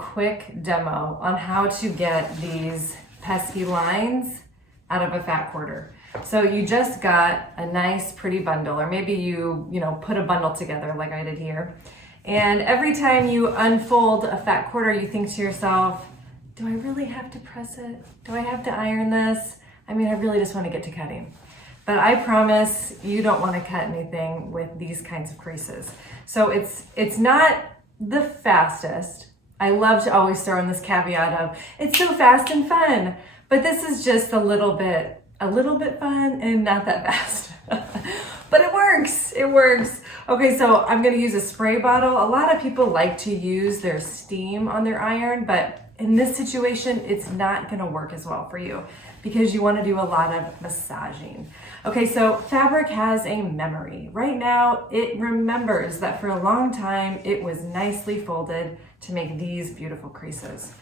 quick demo on how to get these pesky lines out of a fat quarter. So you just got a nice pretty bundle, or maybe you put a bundle together like I did here. And every time you unfold a fat quarter, you think to yourself, do I really have to press it? Do I have to iron this? I mean, I really just want to get to cutting. But I promise you don't want to cut anything with these kinds of creases. So it's not the fastest. I love to always throw in this caveat of, it's so fast and fun. But this is just a little bit fun and not that fast. But it works, it works. Okay, so I'm gonna use a spray bottle. A lot of people like to use their steam on their iron, but in this situation, it's not gonna work as well for you because you wanna do a lot of massaging. Okay, so fabric has a memory. Right now, it remembers that for a long time, it was nicely folded to make these beautiful creases.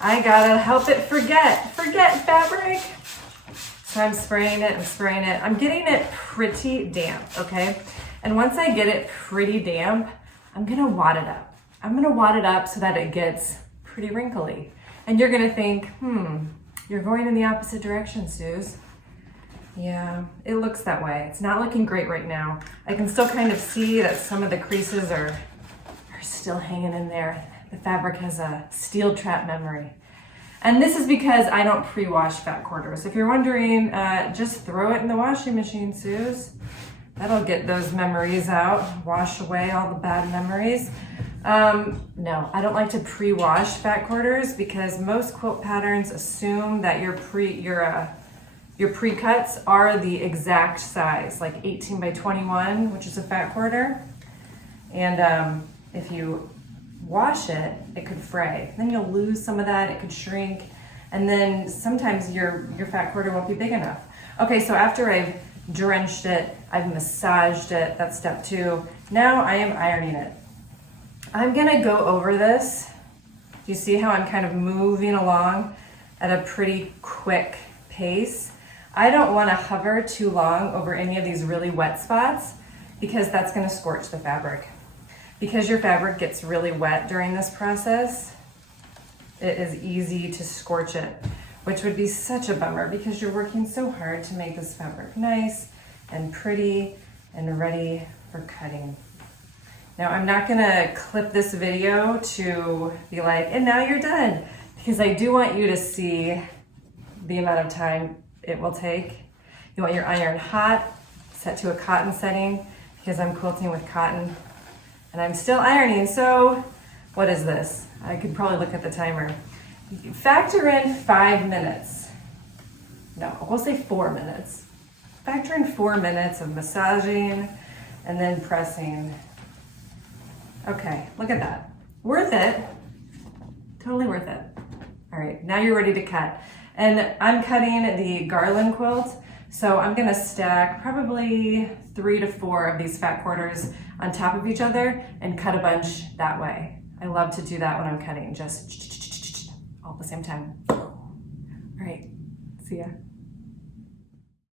I gotta help it forget fabric. So I'm spraying it and spraying it. I'm getting it pretty damp, okay? And once I get it pretty damp, I'm gonna wad it up. I'm gonna wad it up so that it gets pretty wrinkly. And you're gonna think, you're going in the opposite direction, Suze. Yeah, it looks that way. It's not looking great right now. I can still kind of see that some of the creases are still hanging in there. The fabric has a steel trap memory. And this is because I don't pre-wash fat quarters. If you're wondering, just throw it in the washing machine, Suze. That'll get those memories out, wash away all the bad memories. No, I don't like to pre-wash fat quarters because most quilt patterns assume that your pre-cuts are the exact size, like 18 by 21, which is a fat quarter. And if you wash it, it could fray. Then you'll lose some of that, it could shrink, and then sometimes your fat quarter won't be big enough. Okay, so after I've drenched it, I've massaged it, that's step 2. Now I am ironing it. I'm gonna go over this. Do you see how I'm kind of moving along at a pretty quick pace? I don't wanna hover too long over any of these really wet spots because that's gonna scorch the fabric. Because your fabric gets really wet during this process, it is easy to scorch it, which would be such a bummer because you're working so hard to make this fabric nice and pretty and ready for cutting. Now, I'm not gonna clip this video to be like, and now you're done, because I do want you to see the amount of time it will take. You want your iron hot, set to a cotton setting, because I'm quilting with cotton. And I'm still ironing, so what is this? I could probably look at the timer. Factor in 5 minutes. No, we'll say 4 minutes. Factor in 4 minutes of massaging and then pressing. Okay, look at that. Worth it. Totally worth it. All right, now you're ready to cut. And I'm cutting the garland quilt. So I'm gonna stack probably 3 to 4 of these fat quarters on top of each other and cut a bunch that way. I love to do that when I'm cutting, just all at the same time. All right, see ya.